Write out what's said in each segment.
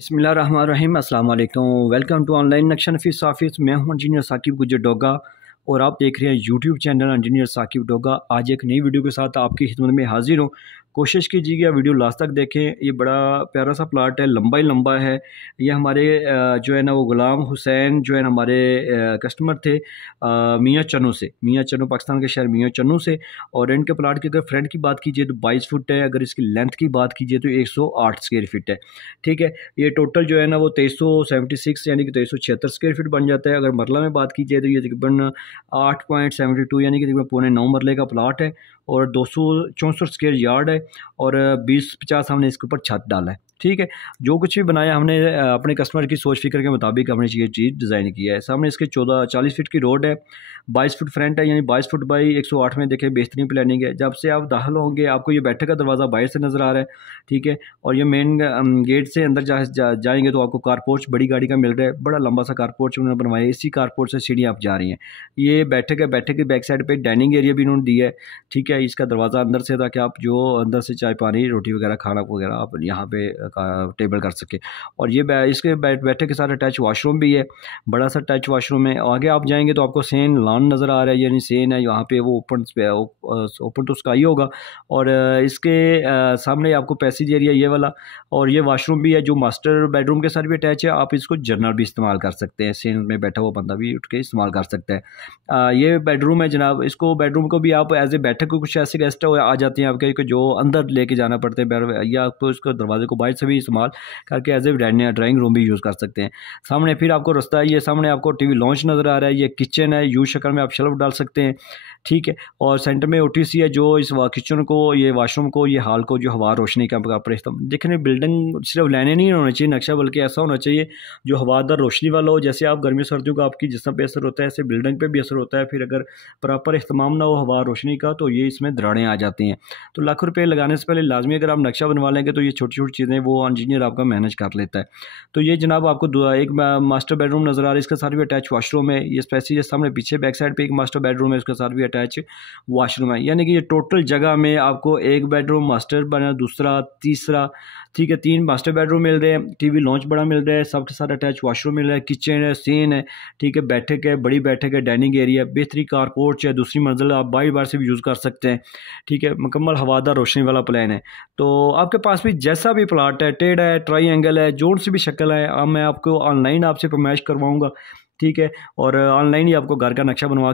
बिस्मिल्लाहिर्रहमानिर्रहीम, अस्सलाम वालेकुम। वेलकम टू ऑनलाइन नक्शा नफीस ऑफिस। मैं हूं इंजीनियर साकिब गुजर डोगा और आप देख रहे हैं YouTube channel engineer Saqib Doga. आज एक नई वीडियो के साथ आपकी खिदमत में हाजिर हूं। कोशिश कीजिएगा वीडियो लास्ट तक देखें। ये बड़ा प्यारा सा प्लाट है, लंबा ही लंबा है। ये हमारे जो है ना वो गुलाम हुसैन जो है ना हमारे कस्टमर थे मियाँ चन्नू से, मियाँ चन्नू पाकिस्तान के शहर मियाँ चन्नू से। और इनके प्लाट की अगर फ्रंट की बात कीजिए तो 22 फुट है, अगर इसकी लेंथ की बात कीजिए तो 108 स्क्वायर फीट है। ठीक है, ये टोटल जो है ना वो 2376 यानी कि 2376 स्क्वायर फीट बन जाता है। अगर मरला में बात कीजिए तो ये तकरीबन 8.72 यानी कि तकरीबन पौने 9 मरले का प्लाट है और 264 स्क्वायर यार्ड है और 20-50 हमने इसके ऊपर छत डाला है। ठीक है, जो कुछ भी बनाया हमने अपने कस्टमर की सोच फिक्र के मुताबिक हमने ये चीज़ डिज़ाइन की है। सामने इसके 40 फीट की रोड है, 22 फुट फ्रंट है यानी 22 फुट बाई 108 में देखें बेहतरीन प्लानिंग है। जब से आप दाखिल होंगे आपको ये बैठक का दरवाज़ा बाहर से नज़र आ रहा है। ठीक है, और ये मेन गेट से अंदर जाएंगे तो आपको कार पोर्च बड़ी गाड़ी का मिल रहा है। बड़ा लंबा सा कार पोर्च उन्होंने बनवाया है। इसी कार पोर्च से सीढ़ियाँ आप जा रही हैं। ये बैठक है, बैठक की बैक साइड पर डाइनिंग एरिया भी उन्होंने दिया है। ठीक है, इसका दरवाज़ा अंदर से ताकि आप जो अंदर से चाय पानी रोटी वगैरह खाना वगैरह आप यहाँ पे टेबल कर सके। और ये इसके बैठक के साथ अटैच वॉशरूम भी है, बड़ा सा अटैच वॉशरूम है। आगे आप जाएंगे तो आपको सेन लॉन नज़र आ रहा है, यानी सेन है यहाँ पे वो ओपन टू स्काई होगा। और इसके सामने आपको पैसेज एरिया ये वाला और ये वॉशरूम भी है जो मास्टर बेडरूम के साथ भी अटैच है। आप इसको जनरल भी इस्तेमाल कर सकते हैं, सेन में बैठा हुआ बंदा भी उठ के इस्तेमाल कर सकता है। ये बेडरूम है जनाब, इसको बेडरूम को भी आप एज ए बैठक को कुछ ऐसे गेस्ट आ जाते हैं आपके जो अंदर लेके जाना पड़ते हैं, या आपको इसको दरवाजे को बाहर से भी इस्तेमाल करके एज ए ड्राइंग रूम भी यूज़ कर सकते हैं। सामने फिर आपको रास्ता है, ये सामने आपको टीवी लॉन्च नज़र आ रहा है। ये किचन है, यू शक्ल में आप शेल्फ डाल सकते हैं। ठीक है, और सेंटर में ओटीसी है जो इस किचन को, ये वाशरूम को, ये हॉल को जो हवा रोशनी का देखने बिल्डिंग सिर्फ लाइनें नहीं होना चाहिए नक्शा, बल्कि ऐसा होना चाहिए जो हवादार रोशनी वाला हो। जैसे आप गर्मी सर्दियों का आपकी जिस्म पे असर होता है, ऐसे बिल्डिंग पे भी असर होता है। फिर अगर प्रॉपर इस्तेमाल ना हो हवा रोशनी का तो ये इसमें दरारें आ जाती हैं। तो लाख रुपये लगाने से पहले लाजमी अगर आप नक्शा बनवा लेंगे तो ये छोटी छोटी चीज़ें वो इंजीनियर आपका मैनेज कर लेता है। तो ये जनाब आपको एक मास्टर बेडरूम नज़र आ रहा है, इसके साथ भी अटैच वॉशरूम है। ये स्पेसिस सामने पीछे बैक साइड पे एक मास्टर बेडरूम है, उसके साथ भी अटैच वॉशरूम है। यानी कि ये टोटल जगह में आपको एक बेडरूम मास्टर बना, दूसरा, तीसरा, ठीक है, 3 मास्टर बेडरूम मिल रहे हैं। टीवी लॉन्च बड़ा मिल रहा है, सबके साथ अटैच वॉशरूम मिल रहा है, किचन है, सीन है। ठीक है, बैठक है, बड़ी बैठक है, डाइनिंग एरिया, बेहतरीन कार पोर्च है, दूसरी मंजिल आप बाई बार से भी यूज़ कर सकते हैं। ठीक है, मुकम्मल हवादार रोशनी वाला प्लान है। तो आपके पास भी जैसा भी प्लाट है, टेढ़ा है, ट्राई है, जोड़ सी भी शक्ल है, अब मैं आपको ऑनलाइन आपसे फरमाइश करवाऊँगा। ठीक है, और ऑनलाइन ही आपको घर का नक्शा बना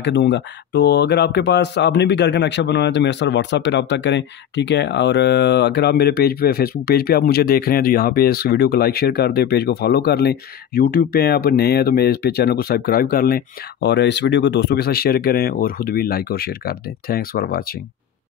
के दूंगा। तो अगर आपके पास आपने भी घर का नक्शा बनवाना है तो मेरे साथ व्हाट्सएप पे रब्ता करें। ठीक है, और अगर आप मेरे पेज पे फेसबुक पेज पे आप मुझे देख रहे हैं तो यहाँ पे इस वीडियो को लाइक शेयर कर दें, पेज को फॉलो कर लें। यूट्यूब पे आप नए हैं तो मेरे इस पे चैनल को सब्सक्राइब कर लें और इस वीडियो को दोस्तों के साथ शेयर करें और ख़ुद भी लाइक और शेयर कर दें। Thanks for watching.